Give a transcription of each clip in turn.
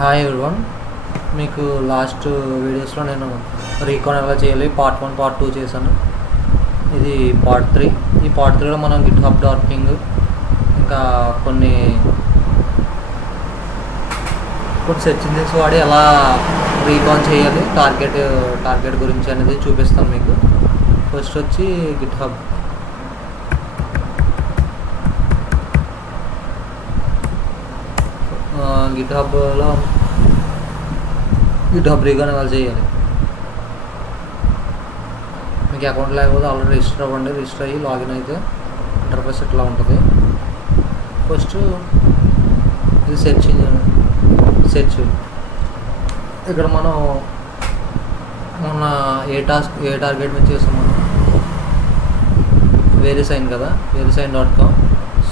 Hi everyone. మీకు last వీడియోస్లో నేను రీకాన్ ఎలా చేయాలి పార్ట్ 1 పార్ట్ 2 చేశాను. ఇది పార్ట్ 3. ఈ పార్ట్ 3లో మనం గిట్హబ్ డార్కింగ్ ఇంకా కొన్ని సెర్చ్ ఇంజిన్స్ వాడి ఎలా రీకాన్ చేయాలి టార్గెట్ గురించి అనేది చూపిస్తాను మీకు. ఫస్ట్ వచ్చి గిట్హబ్ గిట్హబ్ రీకాన్ ఎలా చేయాలి. మీకు అకౌంట్ లేకపోతే ఆల్రెడీ రిజిస్టర్ అవ్వండి. రిజిస్టర్ అయ్యి లాగిన్ అయితే ఇంటర్ఫేస్ ఇట్లా ఉంటుంది. ఫస్ట్ ఇది సెర్చ్ ఇక్కడ మనం మొన్న ఏ టార్గెట్ మీద చేసాం మనం వెరిసైన్ కదా, verisign.com.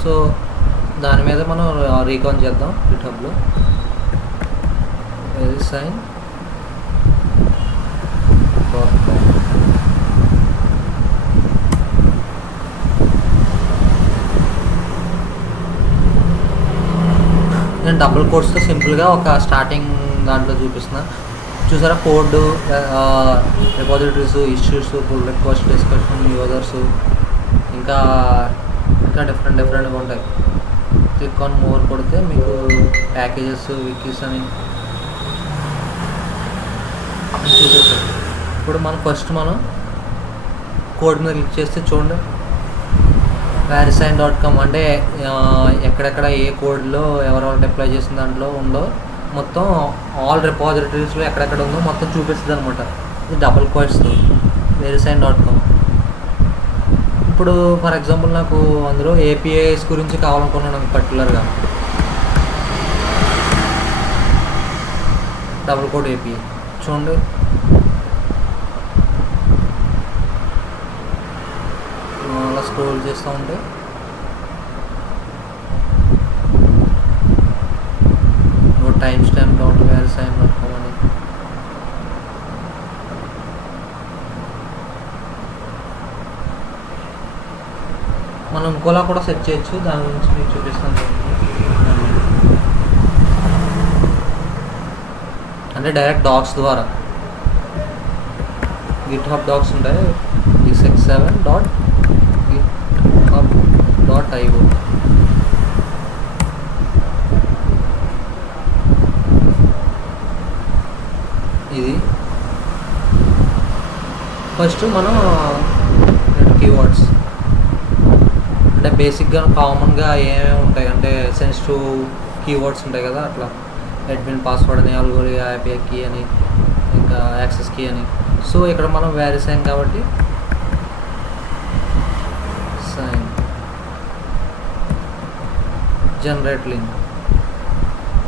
సో దాని మీద మనం రీకాన్ చేద్దాం. గిట్హబ్లో verisign.com. నేను డబుల్ కోడ్స్తో సింపుల్గా ఒక స్టార్టింగ్ దాంట్లో చూపిస్తున్నా. చూసారా, code, repositories, issues, pull request, discussion, users, ఇంకా డిఫరెంట్గా ఉంటాయి. క్లిక్ ఆన్ మోర్ కొడితే మీకు ప్యాకేజెస్, వికీస్ అని చూసేస్తాం. ఇప్పుడు మనం కోడ్ మీద క్లిక్ చేస్తే చూడండి, verisign.com అంటే ఎక్కడెక్కడ ఏ కోడ్లో ఎవరెవరు అప్లై చేసిన దాంట్లో ఉందో మొత్తం ఆల్ రిపాజిటరీస్లో ఎక్కడెక్కడ ఉందో మొత్తం చూపిస్తుంది అనమాట. ఇది డబుల్ కోడ్స్తో verisign.com. ఇప్పుడు ఫర్ ఎగ్జాంపుల్ నాకు అందులో ఏపీఐస్ గురించి కావాలనుకున్నాను పర్టికులర్గా. డబుల్ కోడ్ ఏపీఐ చూడండి. అలా స్క్రోల్ చేస్తూ ఉంటే టైం స్టాంప్ డౌన్ verisign.com అని మనం ఇంకోలా కూడా సెట్ చేయొచ్చు. దాని గురించి మీకు చూపిస్తాను. అంటే డైరెక్ట్ డాక్స్ ద్వారా గిట్హబ్ డాక్స్ ఉంటాయి. exec7.github.io. ఇది ఫస్ట్ మనం కీవర్డ్స్ అంటే బేసిక్గా కామన్గా ఏమేమి ఉంటాయి అంటే సెన్సిటివ్ కీవర్డ్స్ ఉంటాయి కదా, అట్లా అడ్మిన్ పాస్వర్డ్ అని, అల్గోరి API కీ అని, ఇంకా యాక్సెస్ కీ అని. సో ఇక్కడ మనం verisign కాబట్టి సైన్ జనరేట్ లింక్.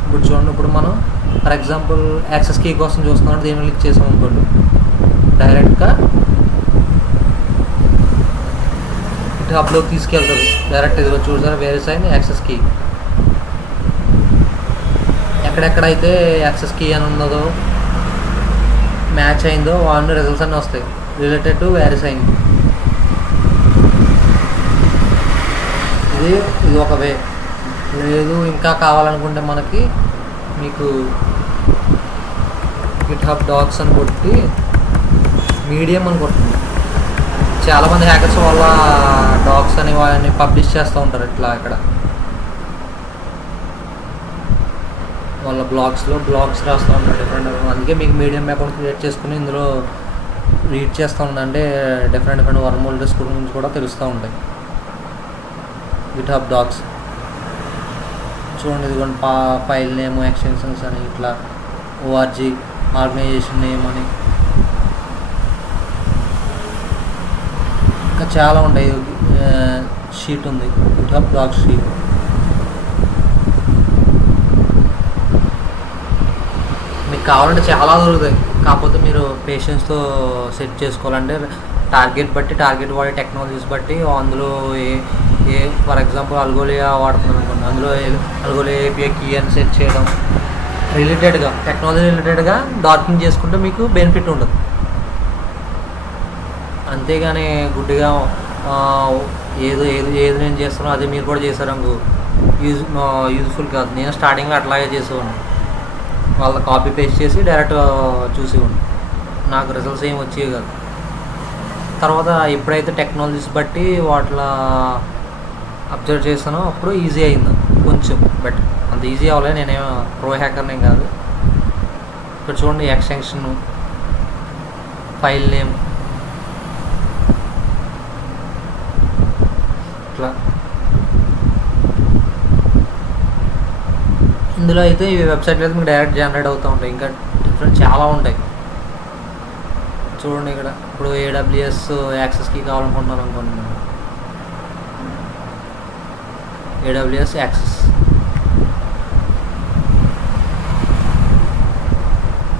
ఇప్పుడు చూడండి, ఇప్పుడు మనం ఫర్ ఎగ్జాంపుల్ యాక్సెస్ కీ కోసం చూస్తున్నాడు. దీన్ని క్లిక్ చేసాం అనుకోండి, డైరెక్ట్గా గిట్హబ్లోకి తీసుకెళ్తారు. డైరెక్ట్ ఇది చూసారా, verisign యాక్సెస్ కీ. ఎక్కడెక్కడైతే యాక్సెస్ కీ అని ఉన్నదో మ్యాచ్ అయిందో వాడిని రిజల్ట్స్ అన్నీ వస్తాయి రిలేటెడ్ టు verisign. ఇది ఒక వే. లేదు ఇంకా కావాలనుకుంటే మీకు గిట్హబ్ డాక్స్ అని కొట్టి మీడియం అని కొడుతుంది. చాలామంది హ్యాకర్స్ వల్ల డాక్స్ అని వాటిని పబ్లిష్ చేస్తూ ఉంటారు. ఇట్లా ఇక్కడ వాళ్ళ బ్లాగ్స్ రాస్తూ ఉంటారు డిఫరెంట్. అందుకే మీకు మీడియం అకౌంట్ క్రియేట్ చేసుకుని ఇందులో రీడ్ చేస్తూ ఉంటాయి. అంటే డిఫరెంట్ వర్మ్హోల్స్ గురించి కూడా తెలుస్తూ ఉంటాయి. గిట్హబ్ డాక్స్ చూడండి, ఇదిగోండి ఫైల్ నేమ్, ఎక్స్టెన్షన్స్ అని, ఇట్లా ORG, ఆర్గనైజేషన్ నేమ్ అని, ఇంకా చాలా ఉంటాయి. షీట్ ఉంది, గిట్హబ్ డాక్స్ షీట్. మీకు కావాలంటే చాలా దొరుకుతాయి. కాకపోతే మీరు పేషెన్స్తో సెట్ చేసుకోవాలంటే టార్గెట్ వాడే టెక్నాలజీస్ బట్టి అందులో ఏ ఫర్ ఎగ్జాంపుల్ అల్గోలియా వాడుతున్నాను అనుకోండి, అందులో అల్గోలియా API కీ అని సెట్ చేయడం. టెక్నాలజీ రిలేటెడ్గా డార్కింగ్ చేసుకుంటే మీకు బెనిఫిట్ ఉండదు. అంతేగాని గుడ్డిగా ఏది నేను చేస్తానో అది మీరు కూడా చేశారు అనుకో, యూజ్ఫుల్ కాదు. నేను స్టార్టింగ్లో అట్లాగే చేసేవాడిని. వాళ్ళ కాపీ పేస్ట్ చేసి డైరెక్ట్ చూసి ఉండి నాకు రిజల్ట్స్ ఏమి వచ్చేవి కాదు. తర్వాత ఎప్పుడైతే టెక్నాలజీస్ బట్టి వాటిలో అబ్జర్వ్ చేస్తానో అప్పుడు ఈజీ అయింది కొంచెం. బట్ అంత ఈజీ అవ్వలేదు, నేనేమో ప్రో హ్యాకర్ని ఏం కాదు. ఇక్కడ చూడండి, ఎక్స్టెన్షన్, ఫైల్ నేమ్, ఇట్లా. ఇందులో అయితే ఈ వెబ్సైట్లో అయితే మీకు డైరెక్ట్ జనరేట్ అవుతూ ఉంటాయి. ఇంకా డిఫరెంట్ చాలా ఉంటాయి. చూడండి ఇక్కడ ఇప్పుడు ఏడబ్ల్యూఎస్ యాక్సెస్కి కావాలనుకుంటున్నాను అనుకోండి, ఏడబ్ల్యూఎస్ యాక్సెస్.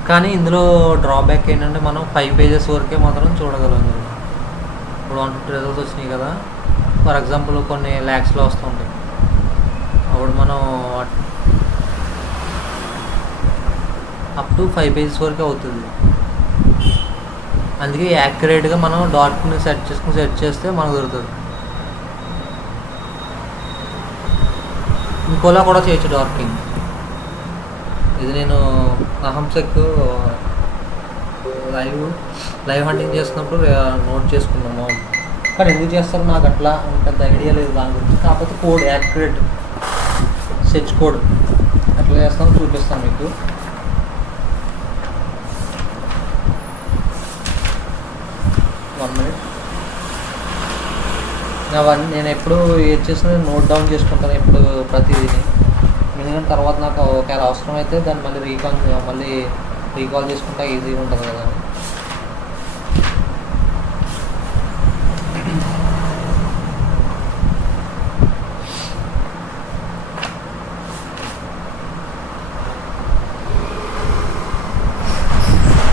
కానీ ఇందులో డ్రాబ్యాక్ ఏంటంటే మనం 5 పేజెస్ వరకే మాత్రం చూడగలం. ఇప్పుడు 150 రిజల్ట్స్ వచ్చినాయి కదా, ఫర్ ఎగ్జాంపుల్ కొన్ని ల్యాక్స్లో వస్తుంటాయి. అప్పుడు మనం అప్ టు 5 పేజెస్ వరకే అవుతుంది. అందుకే యాక్యురేట్గా మనం డార్క్ని సెట్ చేస్తే మనకు దొరుకుతుంది. ఇంకోలా కూడా చేయొచ్చు డార్కింగ్. ఇది నేను అహంసెక్ లైవ్ హంటింగ్ చేస్తున్నప్పుడు నోట్ చేసుకున్నాము. కానీ ఎందుకు చేస్తారో నాకు అట్లా పెద్ద ఐడియా లేదు దాని గురించి. కాకపోతే కోడ్ యాక్యురేట్ సెర్చ్ కోడ్ ఎట్లా చేస్తామో చూపిస్తాను మీకు. అవన్నీ నేను ఎప్పుడు ఏది చేసినా నోట్ డౌన్ చేసుకుంటాను ఎప్పుడు ప్రతిదీ. ఎందుకంటే తర్వాత నాకు ఒకవేళ అవసరం అయితే దాన్ని మళ్ళీ రీకాల్ చేసుకుంటా ఈజీగా ఉంటుంది కదా.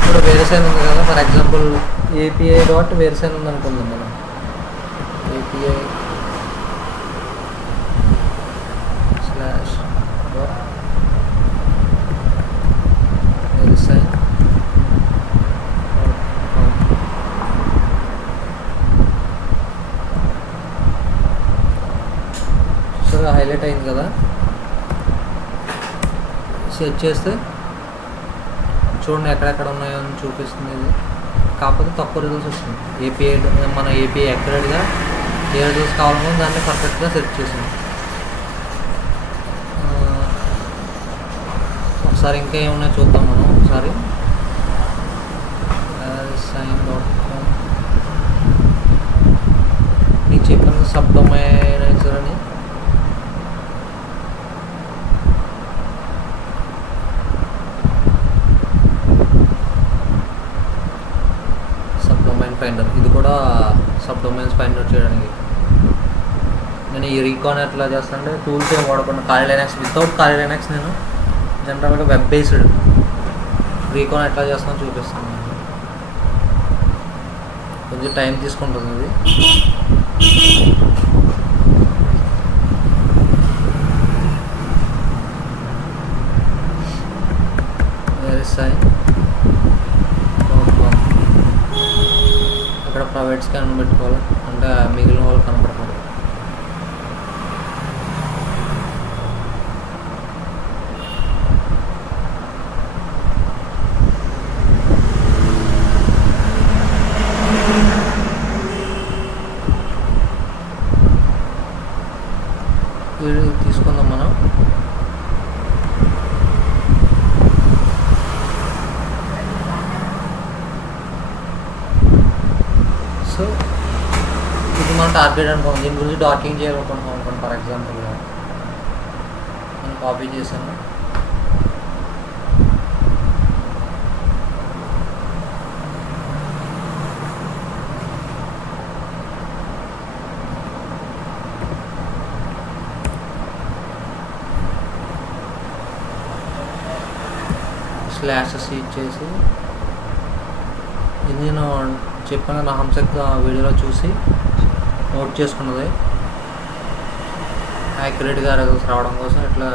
ఇప్పుడు వేరుసైన్ ఉంది కదా, ఫర్ ఎగ్జాంపుల్ ఏపీఐ డాట్ వేరుసైన్ ఉంది అనుకుందాం మనం. ఏపీఐ /verisign సరే హైలైట్ అయింది కదా. సెర్చ్ చేస్తే చూడండి ఎక్కడెక్కడ ఉన్నాయో అని చూపిస్తుంది ఇది. కాకపోతే తక్కువ రిజల్ట్స్ వస్తుంది. ఏపీఐ మన ఏపీఐ యాక్యురేట్గా ఏ రిజల్ట్స్ కావాలన్నా దాన్ని పర్ఫెక్ట్గా సెర్చ్ చేసింది. ఒకసారి ఇంకా ఏమున్నాయో చూద్దాం మనం. ఒకసారి verisign.com నీకు చెప్పిన సబ్ డొమైనైజర్ అని. సబ్ డొమైన్ ఫైండర్, ఇది కూడా సబ్ డొమైన్స్ ఫైండర్ చేయడానికి. నేను ఈ రీకాన్ ఎట్లా చేస్తానంటే టూల్స్ ఏం వాడకుండా కాలి లైనక్స్, వితౌట్ కాలి లైనక్స్ నేను జనరల్గా వెబ్ బేస్డ్ రీకాన్ ఎట్లా చేస్తానో చూపిస్తాను. కొంచెం టైం తీసుకుంటుంది ఇది. verisign.com అక్కడ ప్రైవేట్ స్కాన్ పెట్టుకోవాలి, అంటే మిగిలిన వాళ్ళు కనపడకూడదు. తీసుకుందాం మనం. సో ఇది మనం టార్గెట్ అనుకోండి. దీని గురించి డార్కింగ్ చేయాలనుకుంటున్నాం అనుకోండి. ఫర్ ఎగ్జాంపుల్ నేను కాపీ చేశాను. /c ఇచ్చేసి ఇది నేను చెప్పాను నా హంసెక్ వీడియోలో చూసి నోట్ చేసుకున్నది. యాక్యురేట్గా రిజల్ట్స్ రావడం కోసం ఇట్లా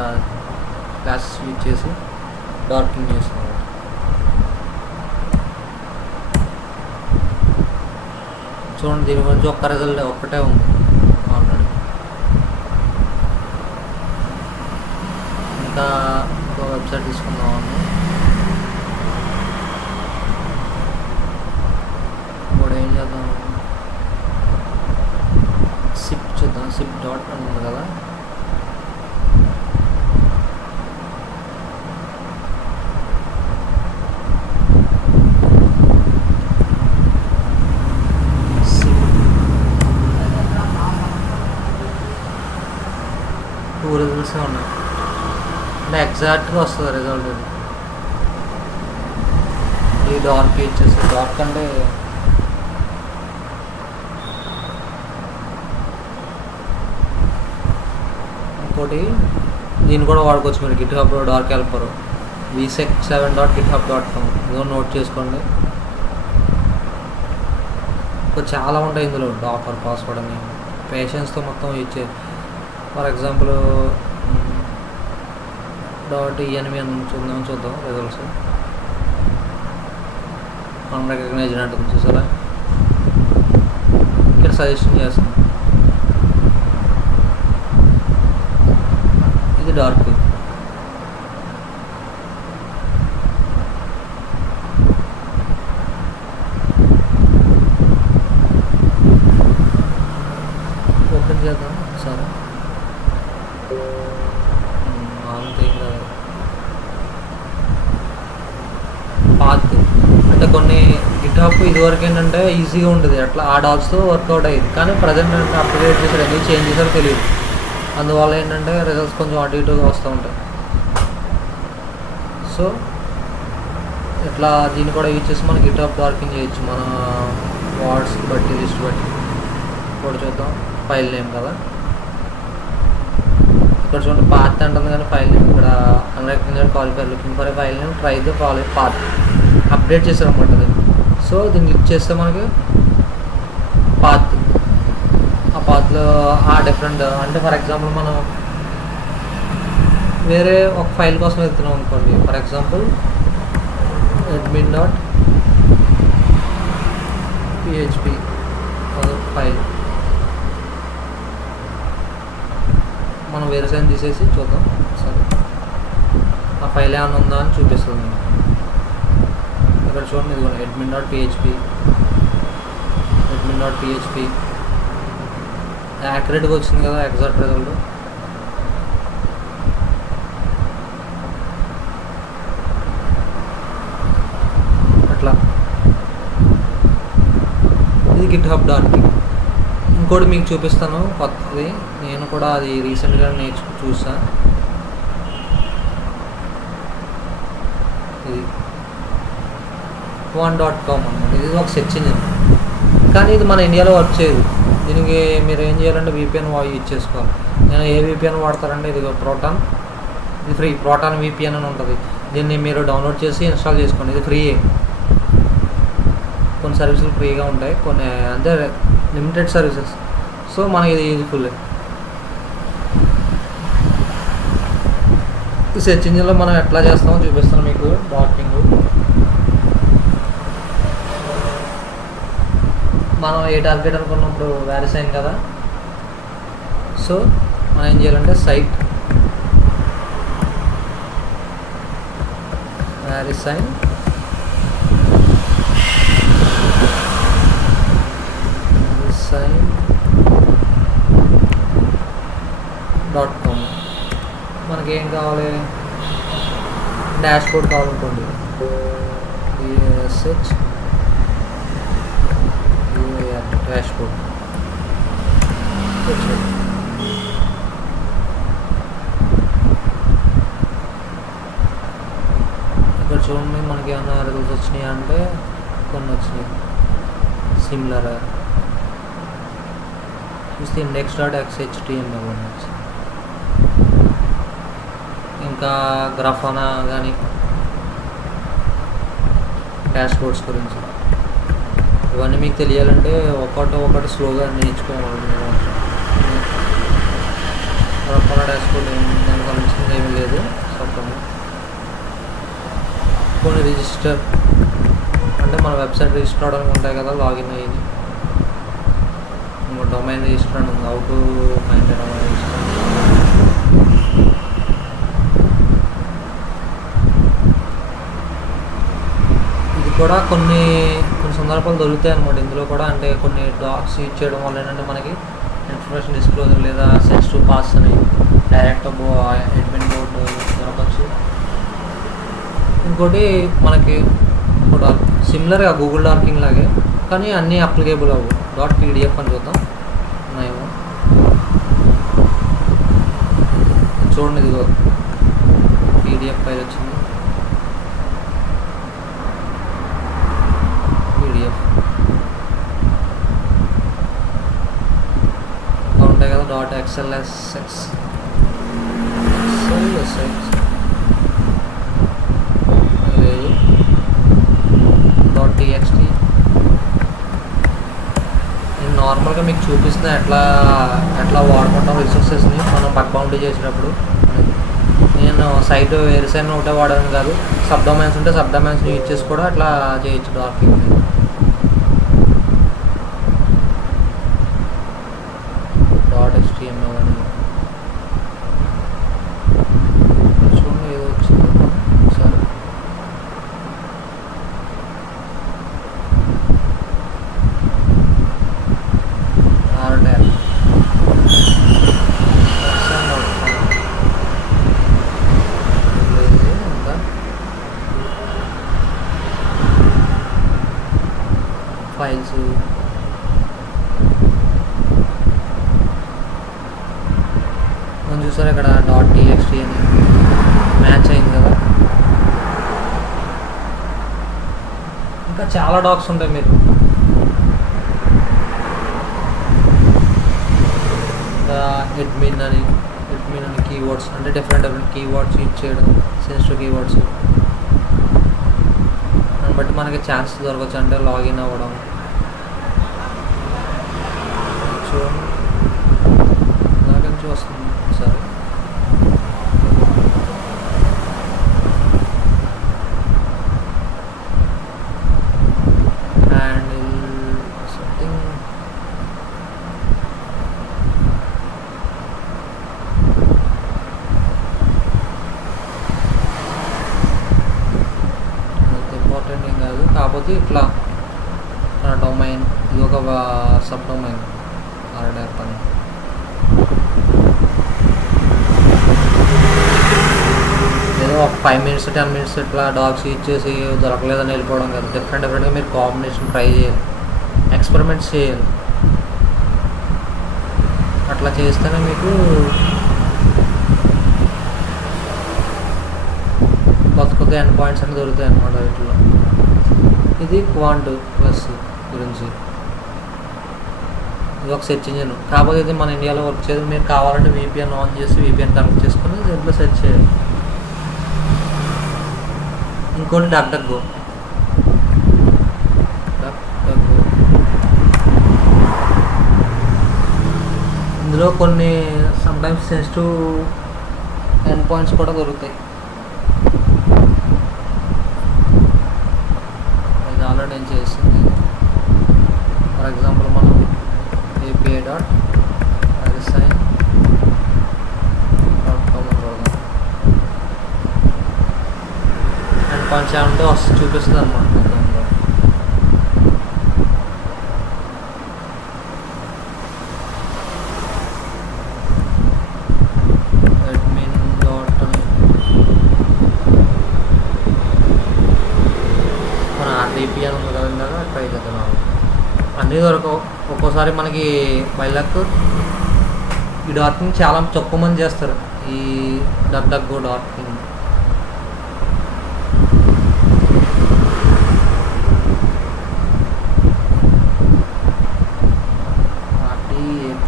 /c ఇచ్చేసి డార్కింగ్ చేస్తున్నాను. చూడండి దీని గురించి ఒక్క రిజల్ట్ ఒక్కటే ఉంది ఆల్రెడీ. ఇంకా వెబ్సైట్ తీసుకుందామని. ఇప్పుడు ఏం చేద్దాం, సిప్ చూద్దాం. సిప్ డాట్ అని ఉంది కదా, రిజల్ట్స్ ఉన్నాయి అంటే ఎగ్జాక్ట్గా వస్తుంది రిజల్ట్. ఈ డార్క్ ఇచ్చేసి, డార్క్ అంటే ఇంకోటి దీన్ని కూడా వాడుకోవచ్చు మీరు, గిట్హబ్ డార్క్ హెల్పర్ vsec7.github.com, ఇదో నోట్ చేసుకోండి. ఇంకా చాలా ఉంటాయి ఇందులో, డాకర్ పాస్వర్డ్ అని పేషెన్స్తో మొత్తం ఇచ్చే. ఫర్ ఎగ్జాంపుల్ .env అని చూద్దాం రిజల్ట్స్. అన్రికగ్నైజ్డ్ అంటుంది చూసారా, ఇక్కడ సజెషన్ చేస్తాం. ఇది డార్క్, ఓపెన్ చేద్దాం సరే. అంతే పాత్ అంటే కొన్ని గిట్హబ్ ఇదివరకు ఏంటంటే ఈజీగా ఉంటుంది, అట్లా ఆ డాగ్స్తో వర్కౌట్ అయ్యింది. కానీ ప్రజెంట్ అంటే అప్గ్రేడ్ చేశారు, ఎన్ని చేంజ్ చేశారో తెలియదు. అందువల్ల ఏంటంటే రిజల్ట్స్ కొంచెం అటు ఇటుగా వస్తూ ఉంటాయి. సో ఇట్లా దీన్ని కూడా యూజ్ చేసి మనం గిట్హబ్ డార్కింగ్ చేయొచ్చు, మన వార్డ్స్కి బట్టి, లిస్ట్ బట్టి. ఇప్పుడు చూద్దాం ఫైల్ నేమ్ కదా, ఇక్కడ చూడండి పాత్ అంటుంది కానీ ఫైల్ నేమ్ ఇక్కడ unrecognised qualifier looking for a file name, try the follow path update చేశారనమాట అది. సో దీన్ని క్లిక్ చేస్తే మనకి పాత్, ఆ పాత్లో ఆ డిఫరెంట్ అంటే ఫర్ ఎగ్జాంపుల్ మనం వేరే ఒక ఫైల్ కోసం వెళ్తున్నాం అనుకోండి. ఫర్ ఎగ్జాంపుల్ admin.php ఫైల్ మనం వేరే సైన్ తీసేసి చూద్దాం సరే, ఆ ఫైల్ ఏమైనా ఉందా అని చూపిస్తుంది. ఇక్కడ చూడండి ఇది admin.php యాక్యురేట్గా వచ్చింది కదా ఎగ్జాక్ట్ రిజల్ట్. అట్లా ఇది గిట్హబ్ డార్కింగ్. ఇంకోటి మీకు చూపిస్తాను కొత్తది, నేను కూడా అది రీసెంట్గా చూసా. ఇది one.com అన్నమాట, ఇది ఒక సెర్చ్ ఇంజిన్. కానీ ఇది మన ఇండియాలో వర్క్ చేయదు. దీనికి మీరు ఏం చేయాలంటే VPN యూజ్ చేసుకోవాలి. నేను ఏ VPN వాడతారంటే ఇది ప్రోటాన్, ఇది ఫ్రీ, ప్రోటాన్ VPN అని ఉంటుంది. దీన్ని మీరు డౌన్లోడ్ చేసి ఇన్స్టాల్ చేసుకోండి, ఇది ఫ్రీయే. కొన్ని సర్వీసులు ఫ్రీగా ఉంటాయి, కొన్ని అంటే లిమిటెడ్ సర్వీసెస్. సో మనకి ఇది యూజ్ఫుల్. ఈ సెర్చ్ ఇంజిన్లో మనం ఎట్లా చేస్తామో చూపిస్తాను మీకు డార్కింగ్. మనం ఏ టార్గెట్ అనుకున్నప్పుడు VeriSign కదా, సో మనం ఏం చేయాలంటే సైట్ VeriSign .com. మనకి ఏం కావాలి, డాష్ బోర్డ్ కావాలనుకోండి, డాష్ బోర్డ్. ఇక్కడ చూడండి మనకి ఏమైనా రిజల్ట్స్ వచ్చినాయి అంటే కొన్ని వచ్చినాయి సిమిలర్. చూస్తే index.xhtml ఉండొచ్చు, ఇంకా గ్రాఫానా కానీ డాష్ బోర్డ్స్ గురించి. ఇవన్నీ మీకు తెలియాలంటే ఒకటి స్లోగా నేర్చుకోవాలి. గ్రాఫానా డాష్ బోర్డ్ దానికి సంబంధించింది ఏమీ లేదు చెప్పండి. కొన్ని రిజిస్టర్ అంటే మన వెబ్సైట్ రిజిస్టర్ అవడానికి ఉంటాయి కదా, లాగిన్ అయ్యింది. డొమైన్ రిజిస్టర్ అని ఉంది, how to find domain register. కూడా కొన్ని కొన్ని సందర్భాలు దొరుకుతాయి అనమాట ఇందులో కూడా. అంటే కొన్ని డాక్స్ యూజ్ చేయడం వల్ల ఏంటంటే మనకి ఇన్ఫర్మేషన్ డిస్క్లోజర్ లేదా సెన్సిటివ్ పాస్ అని డైరెక్ట్ అడ్మిన్ బోర్డు దొరకచ్చు. ఇంకోటి మనకి కూడా సిమిలర్గా గూగుల్ డార్కింగ్ లాగే కానీ అన్నీ అప్లికేబుల్ అవ్వు. .pdf అని చూద్దాం ఉన్నాయేమో. చూడండి ఇదిగో PDF ఫైల్ వచ్చింది. PDF ఇంకా ఉంటాయి కదా .xlsx లేదు .txt. నేను నార్మల్గా మీకు చూపిస్తున్నా ఎట్లా వాడుకుంటాం రిసోర్సెస్ని మనం బగ్ బౌండరీ చేసేటప్పుడు. నేను సైట్ వెరిసైన్ ఒకటే వాడాను కాదు, సబ్ డొమైన్స్ ఉంటే సబ్ డొమైన్స్ యూజ్ చేసి కూడా అట్లా చేయొచ్చు డార్కింగ్. .html అని చూడండి ఏదో వచ్చింది సరే. ఫైల్స్ మనం చూసారు ఇక్కడ .txt అని మ్యాచ్ అయింది కదా. ఇంకా చాలా డాక్స్ ఉంటాయి. మీరు ఇంకా అడ్మిన్ అని కీవర్డ్స్ అంటే డిఫరెంట్ కీవర్డ్స్ యూజ్ చేయడం, సెన్సిటివ్ కీవర్డ్స్ దాన్ని బట్టి మనకి ఛాన్స్ దొరకచ్చు. అంటే లాగిన్ అవ్వడం చూడండి దాని నుంచి వస్తుంది సరే. అండ్ సంథింగ్ ఇంపార్టెంట్ ఏం కాదు, కాకపోతే ఇట్లా డొమైన్ ఇది ఒక సబ్ డొమైన్ RDAP అని. ఏదో ఒక 5 minutes 10 minutes ఇట్లా డాగ్స్ యూజ్ చేసి దొరకలేదని వెళ్ళిపోవడం కాదు. డిఫరెంట్గా మీరు కాంబినేషన్ ట్రై చేయాలి, ఎక్స్పెరిమెంట్స్ చేయాలి. అట్లా చేస్తేనే మీకు కొత్త ఎండ్ పాయింట్స్ అన్నీ దొరుకుతాయి అన్నమాట వీటిలో. ఇది క్వాంట్ ప్లస్ గురించి ఇది ఒక సెర్చ్ ఇంజిన్. కాకపోతే ఇది మన ఇండియాలో వర్క్ చేయదు. మీరు కావాలంటే VPN ఆన్ చేసి VPN కనెక్ట్ చేసుకుని దీంట్లో సెర్చ్ చేయాలి. ఇంకోటి DuckDuckGo. ఇందులో కొన్ని సమ్టైమ్స్ సెన్సిటివ్ ఎండ్ పాయింట్స్ కూడా దొరుకుతాయి. ఇది ఆల్రెడీ నేను చేసింది. ఫర్ ఎగ్జాంపుల్ మనం API.resign.com ఎండ్ పాయింట్స్ ఏమంటే చూపిస్తుంది అనమాట. మన RDP అని ఉంది కదా, ట్రై చేద్దాం. అన్నీ దొరకవు. ఒక్కోసారి మనకి బైలక్ ఈ డార్కింగ్ చాలా తక్కువ మంది చేస్తారు. ఈ DuckDuckGo డార్కింగ్ RDAP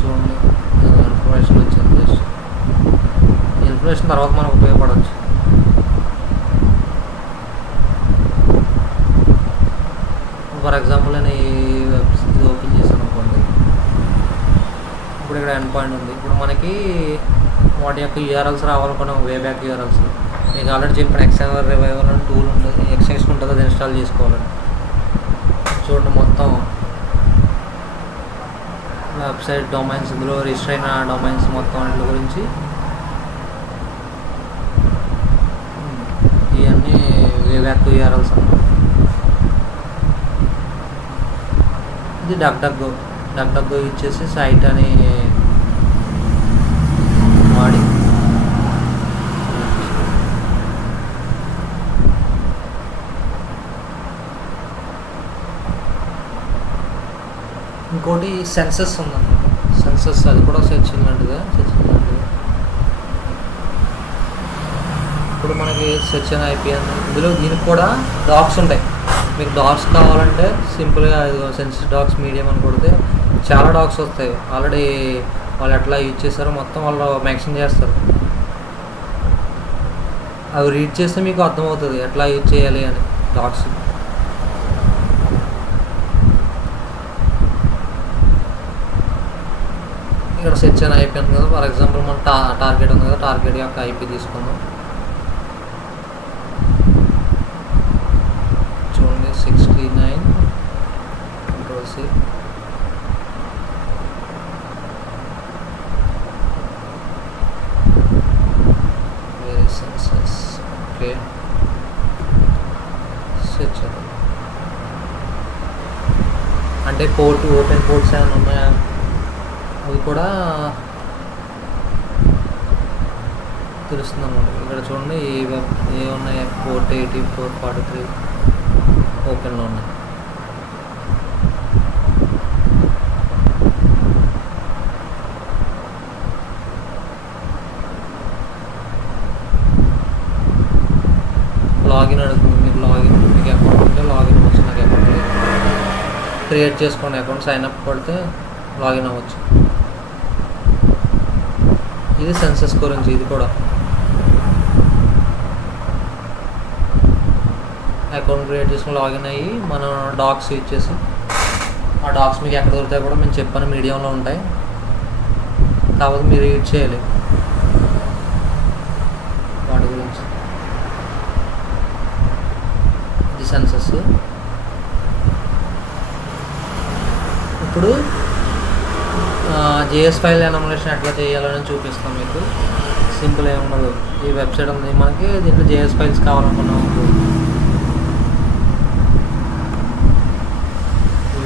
చూడండి ఇన్ఫర్మేషన్ వచ్చింది. జస్ట్ ఇన్ఫర్మేషన్ తర్వాత మనకు ఉపయోగపడవచ్చు. ఫర్ ఎగ్జాంపుల్ నేను ఈ ఇది ఓపెన్ చేశాను అనుకోండి. ఇప్పుడు ఇక్కడ ఎండ్ పాయింట్ ఉంది. ఇప్పుడు మనకి వాటి యొక్క URLs రావాలనుకున్నాం, వే బ్యాక్ URLs. మీకు ఆల్రెడీ చెప్పిన XML రివైవర్ అని టూల్ ఉంటుంది, ఎక్స్టెన్షన్ ఉంటుంది, అది ఇన్స్టాల్ చేసుకోవాలని. చూడండి మొత్తం వెబ్సైట్ డొమైన్స్, ఇందులో రిజిస్టర్ అయిన డొమైన్స్ మొత్తం వాటి గురించి వేవ్యాక్ యూఆర్ఎల్స్ అన్నమాట. ఇది డక్ యూజ్ చేసి సైట్ అని వాడి ఇంకోటి సెన్సస్ ఉందన్నమాట. సెన్సస్ అది కూడా సెర్చింగ్ లాంటిదే. ఇప్పుడు మనకి సెర్చ్ అని అయిపోయింది. ఇందులో దీనికి కూడా డాక్స్ ఉంటాయి. మీకు డాక్స్ కావాలంటే సింపుల్గా సెన్సస్ డాక్స్ మీడియం అని కొడితే చాలా డాక్స్ వస్తాయి. ఆల్రెడీ వాళ్ళు ఎట్లా యూజ్ చేస్తారో మొత్తం వాళ్ళు మెన్షన్ చేస్తారు. అవి రీడ్ చేస్తే మీకు అర్థమవుతుంది ఎట్లా యూజ్ చేయాలి అని డాక్స్. ఇక్కడ సెర్చ్ అని అయిపోయింది కదా. ఫర్ ఎగ్జాంపుల్ మన టార్గెట్ ఉంది కదా, టార్గెట్ యొక్క ఐపీ తీసుకుందాం. చూడండి 69 Ctrl+C. వేరే సెన్సస్. ఓకే, సెర్చ్ అంటే పోర్ట్ ఓపెన్ పోర్ట్స్ ఏమైనా ఉన్నాయా అవి కూడా తెలుస్తుంది అన్నమాట. ఇక్కడ చూడండి ఏ ఉన్నాయి, పోర్ట్ 8443 ఓపెన్లో ఉన్నాయి. లాగిన్ అడుగుతుంది. మీకు అకౌంట్ ఉంటే లాగిన్ అవ్వచ్చు. నాకు అకౌంట్ క్రియేట్ చేసుకోండి. అకౌంట్ సైన్ అప్ కొడితే లాగిన్ అవ్వచ్చు. ఇది సెన్సస్ గురించి. ఇది కూడా అకౌంట్ క్రియేట్ చేసుకుని లాగిన్ అయ్యి మన డాక్స్ యూజ్ చేసి, ఆ డాక్స్ మీకు ఎక్కడ దొరుకుతాయి కూడా మేము చెప్పాను మీడియంలో ఉంటాయి, కాకపోతే మీరు యూజ్ చేయాలి వాటి గురించి. ఇది సెన్సస్. ఇప్పుడు జేఎస్ ఫైల్ ఎనామినేషన్ ఎట్లా చేయాలని చూపిస్తాం మీకు. సింపుల్ ఏముండదు. ఈ వెబ్సైట్ ఉంది మనకి, దీంట్లో జేఎస్ ఫైల్స్ కావాలనుకున్నాం.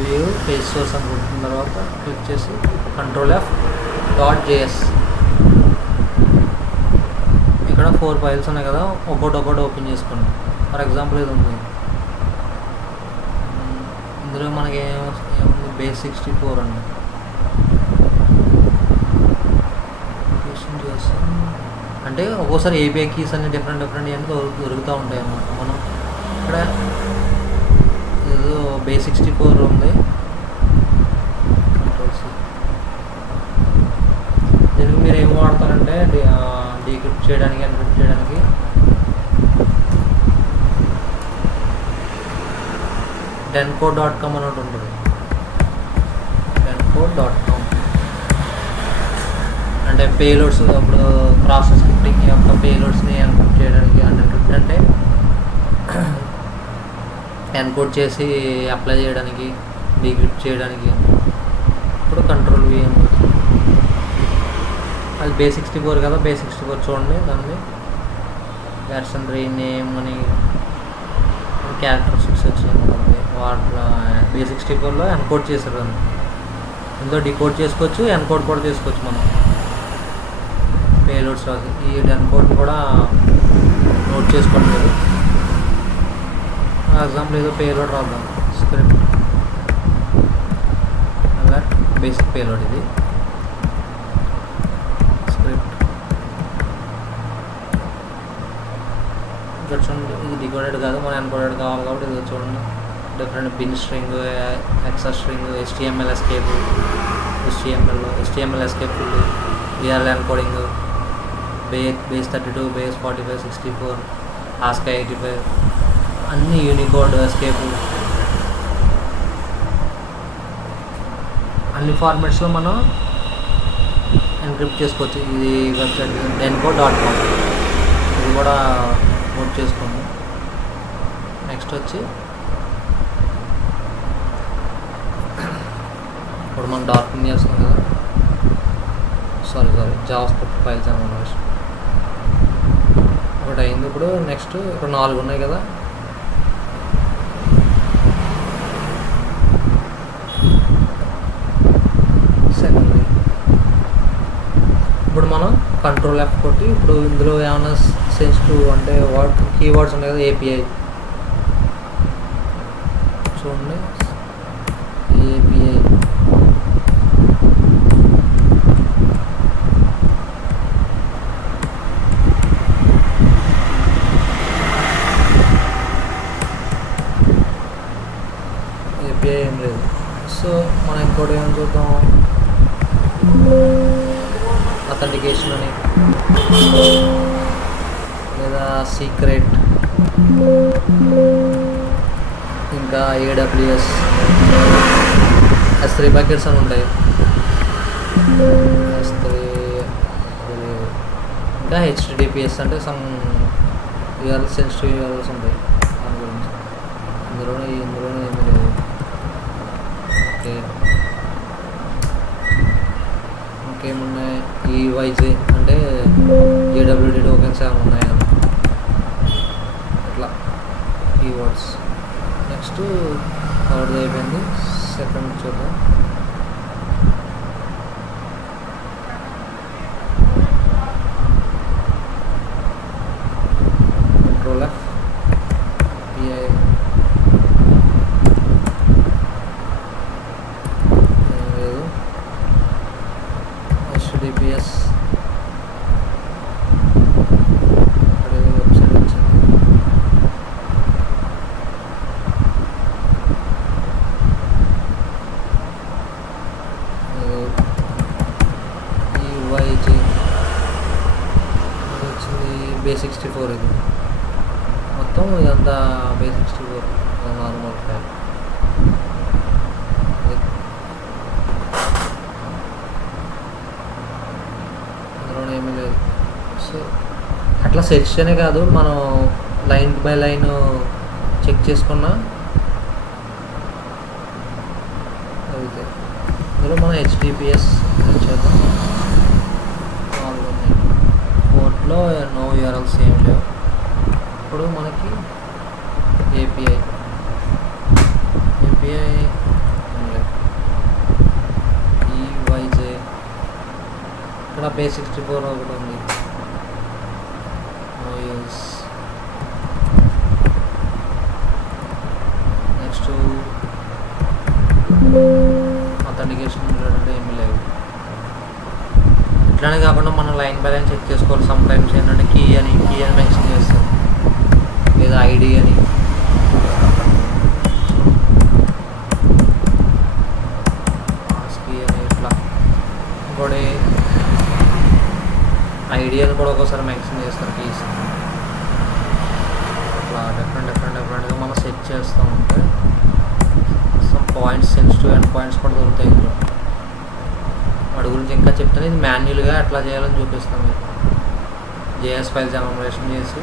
వ్యూ పేజ్ సోర్స్ అనుకుంటున్న తర్వాత క్లిక్ చేసి Ctrl+F.js. ఇక్కడ 4 ఫైల్స్ ఉన్నాయి కదా, ఒక్కొక్కటి ఓపెన్ చేసుకోండి. ఫర్ ఎగ్జాంపుల్ ఇది ఉంది. ఇందులో మనకి ఏముంది, base64 అండి. అంటే ఒక్కోసారి ఏపీఐ కీస్ అన్ని డిఫరెంట్ అన్ని దొరుకుతూ ఉంటాయి అన్నమాట. మనం ఇక్కడ ఏదో base64 ఉంది. Ctrl+C. దీనికి మీరు ఏం వాడతారంటే డీక్రిప్ట్ చేయడానికి, ఎన్క్రిప్ట్ చేయడానికి dencode.com అని ఒకటి ఉంటుంది. dencode.com అంటే పేలోడ్స్, ఇప్పుడు ప్రాసెస్ స్క్రిప్టింగ్ యొక్క పేలోడ్స్ని ఎన్క్రిప్ట్ చేయడానికి. ఎన్క్రిప్ట్ అంటే ఎన్కోడ్ చేసి అప్లై చేయడానికి, డీక్రిప్ట్ చేయడానికి. ఇప్పుడు Ctrl+V అని అది base64 కదా. base64 చూడండి, దాన్ని వెర్షన్ రీనేమ్ అని క్యారెక్టరిస్టిక్స్ వచ్చింది. వాటిలో base64లో ఎన్కోడ్ చేశారు. దాన్ని ఇందులో డికోడ్ చేసుకోవచ్చు, ఎన్కోడ్ కూడా చేసుకోవచ్చు మనం పేలోడ్స్ రాసి. ఈ ఎన్కోడ్ కూడా నోట్ చేసుకోండి మీరు. ఫర్ ఎగ్జాంపుల్ ఏదో పేలోడ్ రాద్దాం. స్క్రిప్ట్ అలా బేసిక్ పేలోడ్. ఇది స్క్రిప్ట్. ఇక్కడ చూడండి, ఇది డికోడెడ్ కాదు, మన ఎన్కోడెడ్ కావాలి కాబట్టి ఇది చూడండి. Different bin string, hex string, HTML escape, HTML escape, URL encoding, base 32, base 45, 64, ASCII 85, అన్ని యూనికోడ్ ఎస్కేప్, అన్ని ఫార్మాట్స్లో మనం ఎన్క్రిప్ట్ చేసుకోవచ్చు. ఇది వెబ్సైట్ dencode.com. ఇది కూడా నోట్ చేసుకోండి. నెక్స్ట్ వచ్చి ఇప్పుడు మనం డాక్యుమెంట్ చేస్తాం కదా, సారీ జావాస్క్రిప్ట్ ఫైల్స్ అనమాట. ఒకటి అయింది. ఇప్పుడు నెక్స్ట్ ఇక్కడ 4 ఉన్నాయి కదా, కంట్రోల్ ఎఫ్ కొట్టి ఇప్పుడు ఇందులో ఏమైనా సెన్సిటివ్ అంటే కీవర్డ్స్ ఉన్నాయి కదా, ఏపీఐ చూడండి, ఏపీఐ ఏం లేదు. సో మనం ఇంకోటి ఏం చూద్దాం, అథెంటికేషన్ అని లేదా సీక్రెట్, ఇంకా ఏడబ్ల్యూఎస్, S3 బకెట్స్ అని ఉంటాయి, S3 ఇంకా HTTPS అంటే సమ్ యూఆర్ఎల్ సెన్సిటివ్ యూఆర్ఎల్స్ ఉంటాయి దాని గురించి. ఇందులోనే ఏమీ లేదు. ఓకే, ఇంకేమున్నాయి, ఈవైజే అంటే JWT టోకెన్స్ ఏమైనా ఉన్నాయా అట్లా కీవర్డ్స్. నెక్స్ట్ థర్డ్ అయిపోయింది, సెకండ్ చూద్దాం. కంట్రోల్ ఎఫ్, పిఐ లేదు, HTTPS వెబ్సైట్ వచ్చింది. ఈవైజే వచ్చింది, బేస్64 ఇది మొత్తం, ఇదంతా బేస్64 నార్మల్ ఫైల్. అందులో ఏమీ లేదు. సో అట్లా సెర్చ్ అనే కాదు, మనం లైన్ బై లైన్ చెక్ చేసుకున్నా అవుతాయి. ఇందులో మనం HTTPS చేద్దాం. పోర్ట్లో నో యూఆర్ఎల్స్ ఏం లేవు. ఇప్పుడు మనకి ఏపీఐ ఈవైజే, ఇక్కడ బేస్64 ఒకటి ఉంది, ఓఎస్. నెక్స్ట్ అథెంటికేషన్ అంటే ఏమీ లేవు. ఇట్లానే కాకుండా మనం లైన్ బై లైన్ చెక్ చేసుకోవాలి. సమ్ టైమ్స్ ఏంటంటే కీ అని మెన్షన్ చేస్తారు, లేదా ఐడి అని. ఇట్లా ఇంకోటి ఐడి అని కూడా ఒక్కోసారి మెన్షన్ చేస్తారు, కీస్. అట్లా డిఫరెంట్గా మనం సెట్ చేస్తూ ఉంటే some points, sensitive and points కూడా దొరుకుతాయి ఇందులో. వాటి గురించి ఇంకా చెప్తాను. ఇది మాన్యువల్గా ఎట్లా చేయాలని చూపిస్తాం మీకు. JS ఫైల్ జనరేషన్ చేసి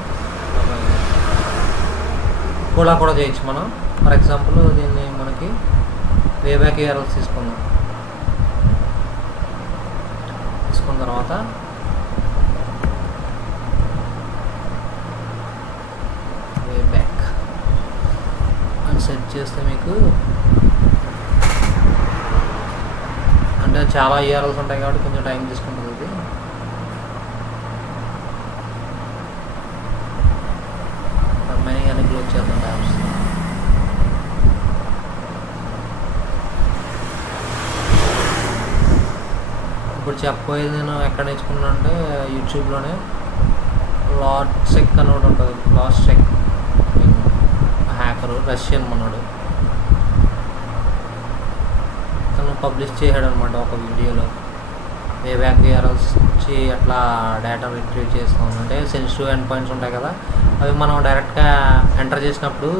కూడా చేయొచ్చు మనం. ఫర్ ఎగ్జాంపుల్ దీన్ని మనకి వేబ్యాక్ యూఆర్ఎల్స్ తీసుకున్న తర్వాత వేబ్యాక్ అని సెట్ చేస్తే మీకు అంటే చాలా యూఆర్ఎల్స్ ఉంటాయి కాబట్టి కొంచెం టైం తీసుకుంటుంది. ఇది అమ్మాయి అని క్లోజ్ చేద్దాం ట్యాబ్స్. ఇప్పుడు చెప్పబోయేది నేను ఎక్కడ నేర్చుకున్నా అంటే యూట్యూబ్లోనే లాస్ట్సెక్ అని ఒకటి ఉంటుంది. లాస్ట్సెక్ హ్యాకరు, రష్యన్ మనోడు, తను పబ్లిష్ చేశాడు అనమాట ఒక వీడియోలో. వేబ్యాక్ యూఆర్ఎల్స్ వచ్చి అట్లా డేటా రిట్రీవ్ చేస్తాం. అంటే సెన్సిటివ్ ఎండ్ పాయింట్స్ ఉంటాయి కదా, అవి మనం డైరెక్ట్గా ఎంటర్ చేసినప్పుడు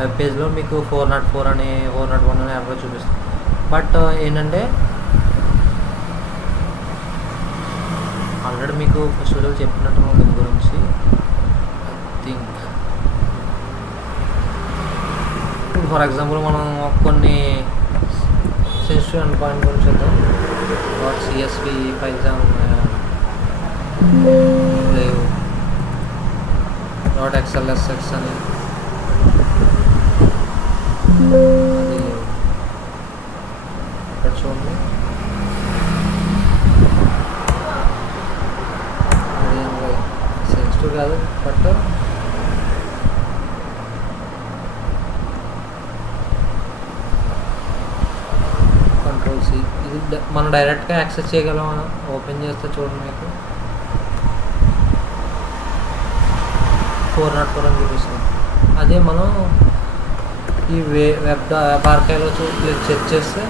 వెబ్ పేజ్లో మీకు 404 అని 401 అని ఎర్రర్ చూపిస్తుంది. బట్ ఏంటంటే ఆల్రెడీ మీకు ఫస్ట్ వీడియో చెప్పినట్టు దీని గురించి. ఐ థింక్ ఫర్ ఎగ్జాంపుల్ మనం కొన్ని సెన్సిటివ్ ఎండ్ పాయింట్ గురించి చూద్దాం. .csv ఫైల్స్ ఉన్నాయా లేవు. .xlsx అని అది లేవు. ఇక్కడ చూడండి, కాదు, బట్ కంట్రోల్ సి. ఇది మనం డైరెక్ట్గా యాక్సెస్ చేయగలం. ఓపెన్ చేస్తే చూడండి, మీకు 404 అని చూపిస్తుంది. అదే మనం ఈ వెబ్ ఆర్కైవ్లో చెక్ చేస్తే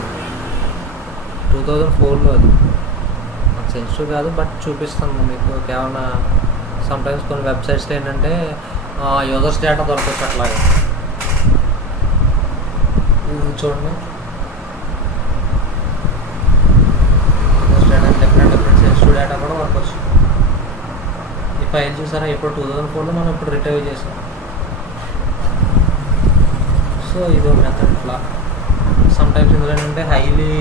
2004లో, అది నాకు సెన్సిటివ్ కాదు, బట్ చూపిస్తాను మీకు. కేవలం సమ్టైమ్స్ కొన్ని వెబ్సైట్స్లో ఏంటంటే యూజర్స్ డేటా దొరకచ్చు అట్లాగే. ఇది చూడండి, users data different sensitive data కూడా దొరకచ్చు. ఈ ఫైల్ చూసారా, ఇప్పుడు 2004లో మనం ఇప్పుడు రిట్రైవ్ చేసాం. సో ఇది మెథడ్. ఇట్లా సమ్టైమ్స్ ఇందులో ఏంటంటే highly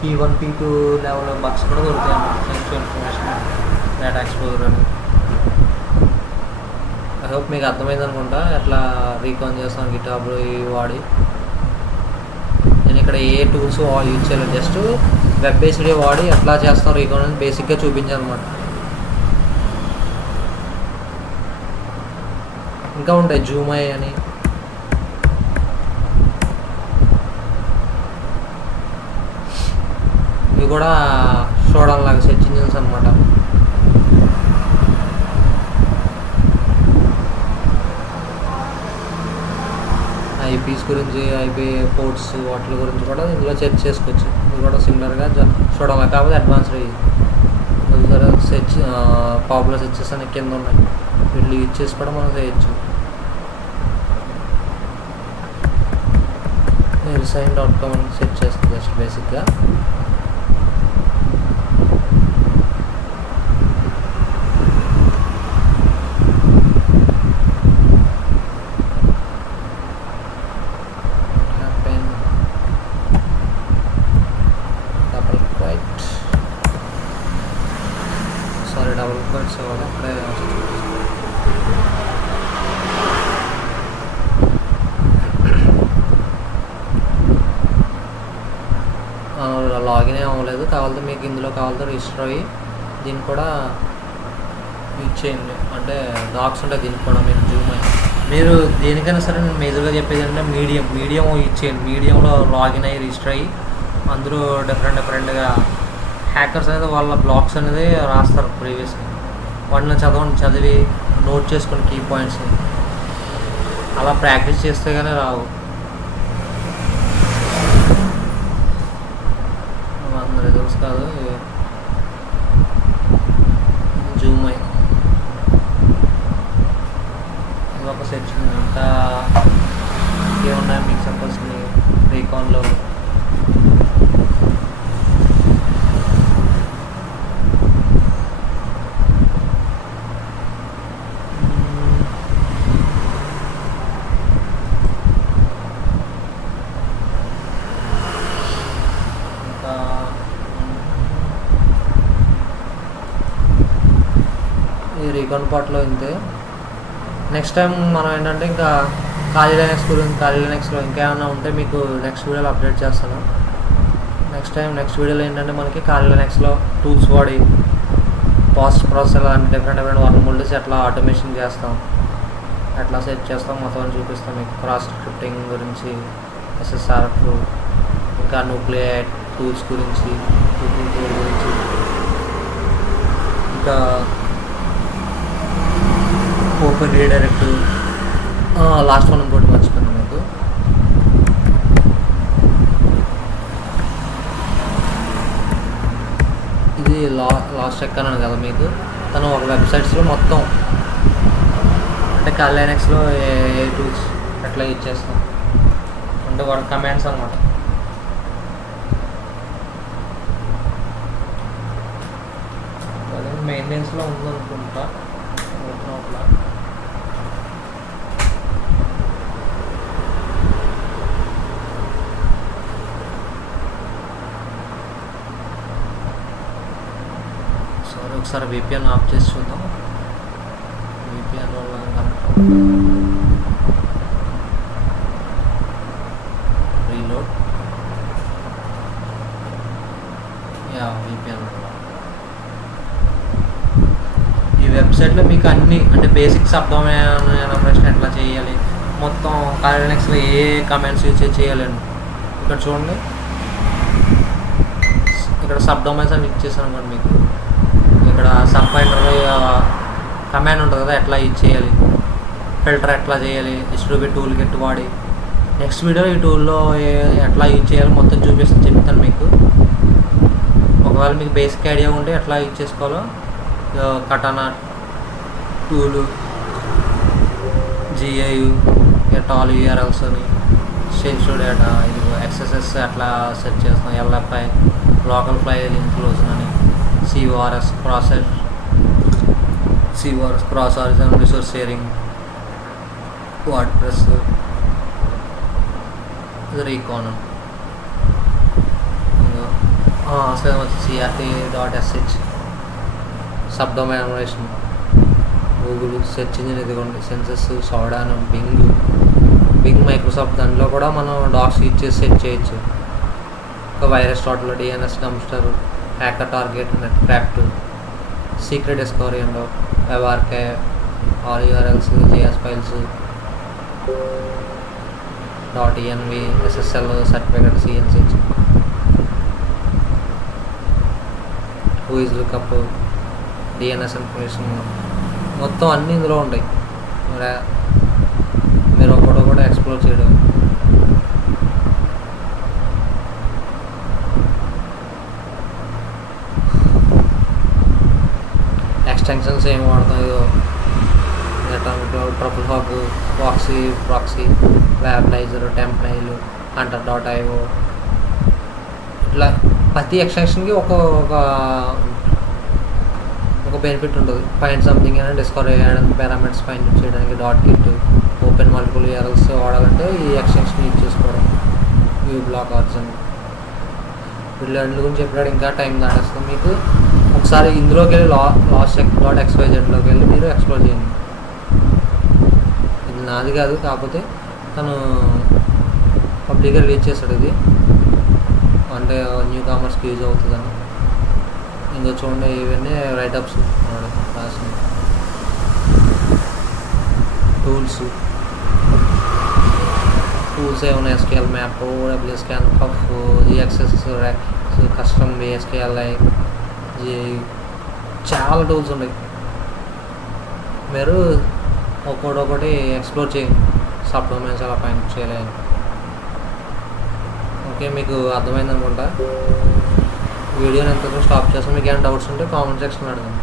P1 P2 level bugs కూడా దొరుకుతాయి అన్నమాట. సెన్సిటివ్ ఇన్ఫర్మేషన్ డేటా ఎక్స్పోజర్ అని. ఐ హోప్ మీకు అర్థమైంది అనుకుంటా ఎట్లా రీకాన్ చేస్తాను గిటాబ్లో ఈ వాడి. నేను ఇక్కడ ఏ టూల్స్ యూజ్ చేయలేదు, జస్ట్ వెబ్ బేస్డ్ వాడి ఎట్లా చేస్తాం రీకాన్ అని బేసిక్గా చూపించాను అనమాట. ఇంకా ఉంటాయి జూమై అని. ఇవి కూడా చూడాలలాగా సెర్చ్ ఇంజిన్స్ అనమాట. ఐపీస్ గురించి, ఐపీ పోర్ట్స్ వాటి గురించి కూడా ఇందులో చెక్ చేసుకోవచ్చు. ఇది కూడా సిమిలర్గా చూడాలి, కాకపోతే అడ్వాన్స్డ్ అయ్యి సెర్చ్ పాపులర్ సెర్చెస్ అని కింద ఉన్నాయి. వీళ్ళు యూజ్ చేసి కూడా మనం చేయొచ్చు. రిసైన్.com అని సెర్చ్ చేస్తుంది జస్ట్ బేసిక్గా. డబుల్ క్వైట్స్ వల్ల అక్కడే లాగిన్ అవ్వలేదు. కావాలంటే మీకు ఇందులో కావాలంటే రిజిస్టర్ అయ్యి దీన్ని కూడా యూజ్ చేయండి. అంటే డాక్స్ ఉంటాయి దీనికి కూడా. మీరు జూమ్ అయ్యి మీరు దేనికైనా సరే నేను మేజర్గా చెప్పేది అంటే మీడియం యూజ్ చేయండి. మీడియంలో లాగిన్ అయ్యి రిజిస్టర్ అయ్యి అందరూ డిఫరెంట్గా హ్యాకర్స్ అనేది వాళ్ళ బ్లాగ్స్ అనేది రాస్తారు ప్రీవియస్గా. వాటిని చదివి నోట్ చేసుకుని కీ పాయింట్స్ని అలా ప్రాక్టీస్ చేస్తే కానీ రావు. అందరూ తెలుసు కాదు. జూమ్ అయ్యి ఇది ఒక సెక్షన్. ఇంకా ఇంకేమున్నాయి మీకు చెప్పాల్సింది రీకాన్లో? ఈ రీకాన్ పార్ట్లో ఇంతే. నెక్స్ట్ టైం మనం ఏంటంటే ఇంకా ఖాళీ లైనక్స్లో ఇంకేమైనా ఉంటే మీకు నెక్స్ట్ వీడియోలో అప్డేట్ చేస్తాను. నెక్స్ట్ వీడియోలో ఏంటంటే మనకి ఖాళీ లైనక్స్లో టూల్స్ వాడి ప్రాసెస్ ఎలా డిఫరెంట్ వర్క్ఫ్లోస్ ఎట్లా ఆటోమేషన్ చేస్తాం, ఎట్లా సెట్ చేస్తాం మొత్తం చూపిస్తాం మీకు. క్రాస్ స్క్రిప్టింగ్ గురించి, SSRF, ఇంకా న్యూక్లియర్ టూల్స్ గురించి, ఇంకా ఓపెన్ రీడైరెక్ట్. లాస్ట్ వన్ ఇంకోటి మర్చిపోయాను మీకు. ఇది లాస్ట్ ఎక్కన్నాను కదా మీకు. తను ఒక వెబ్సైట్స్లో మొత్తం అంటే ఖాళీ లైనక్స్లో ఏ టూల్స్ ఎట్లా యూజ్ చేస్తాం అంటే వాటి కమాండ్స్ అనమాట. మెయింటెనెన్స్లో ఉందనుకుంటా. ఒకసారి VPN ఆఫ్ చేసి చూద్దాం. VPN వల్ల రీలోడ్. VPN ఈ వెబ్సైట్లో మీకు అన్ని అంటే బేసిక్ సబ్ డొమైన్ ఎనామరేషన్ ఎట్లా చేయాలి, మొత్తం కైనో లినక్స్లో ఏ కమాండ్స్ యూజ్ చేయాలండి. ఇక్కడ చూడండి, ఇక్కడ సబ్ డొమైన్స్ అని ఇచ్చేసాను అనుకోండి. మీకు ఇక్కడ సబ్ ఫైండర్లో కమాండ్ ఉంటుంది కదా, ఎట్లా యూజ్ చేయాలి, ఫిల్టర్ ఎట్లా చేయాలి, HTTP టూల్ కిట్ వాడి. నెక్స్ట్ వీడియో ఈ టూల్లో ఎట్లా యూజ్ చేయాలి మొత్తం చెప్తాను మీకు. ఒకవేళ మీకు బేసిక్ ఐడియా ఉంటే ఎట్లా యూజ్ చేసుకోవాలో, కటానా టూలు, GIU, టాల్ URLs అని, షేర్స్ డేటా, ఇది XSS ఎట్లా సెట్ చేస్తాం, LFI, లోకల్ ఫైల్ ఇన్క్లూజన్ అని, CORS cross origin resource sharing, WordPress, recon, అసలు CRT.sh sub domain enumeration, Google search engine ఇదిగోండి, సెన్సస్, సోడాన్, బింగ్ మైక్రోసాఫ్ట్, దాంట్లో కూడా మనం డాక్స్ యూజ్ చేసి సెట్ చేయొచ్చు. ఇంకా virus total, DNS dumpster, hacker target, net craft, secret discovery and web archive, all URLs, JS files, .env, SSL certificate, CNCH, whois lookup, DNS information, మొత్తం అన్నీ ఇందులో ఉంటాయి. మీరు ఒకటి కూడా ఎక్స్ప్లోర్ చేయడం. ఎక్స్టెన్షన్స్ ఏం వాడతాం, ట్రపుల్ హాగ్, ప్రాక్సీ, వ్యాబ్లైజర్, టెంప్నైల్, హంటర్.io, ఇట్లా ప్రతి ఎక్స్టెన్షన్కి ఒక బెనిఫిట్ ఉంటుంది. ఫైండ్ సంథింగ్ అని డిస్కవర్ చేయడానికి, పారామీటర్స్ ఫైండ్ చేయడానికి, .git, ఓపెన్ మల్టిపుల్ URLs వాడాలంటే ఈ ఎక్స్టెన్షన్ యూజ్ చేసుకోవడం, వ్యూ బ్లాక్ ఆర్జన్. వీళ్ళ గురించి చెప్పాడు, ఇంకా టైం దాటేస్తుంది మీకు. ఒకసారి ఇందులోకి వెళ్ళి .xyzలోకి వెళ్ళి మీరు ఎక్స్ప్లోర్ చేయండి. ఇది నాది కాదు, కాకపోతే తను పబ్లిక్గా రిలీజ్ చేశాడు ఇది, అంటే న్యూ కామర్స్కి యూజ్ అవుతుందని. ఇంకో చూడండి, ఇవన్నీ రైటప్స్ రాసిన టూల్స్ ఏమైనా SQL map, WS scan, puff, GXS, custom, SQLi, చాలా టూల్స్ ఉన్నాయి. మీరు ఒక్కొక్కటి ఎక్స్ప్లోర్ చేయండి, సబ్ డొమైన్స్ అలా ఫైండ్ చేయలేదు. ఓకే, మీకు అర్థమైంది అనుకుంటా. వీడియోని ఎంతతో స్టాప్ చేస్తాం. మీకు ఏమైనా డౌట్స్ ఉంటే కామెంట్ సెక్షన్లో అడగండి.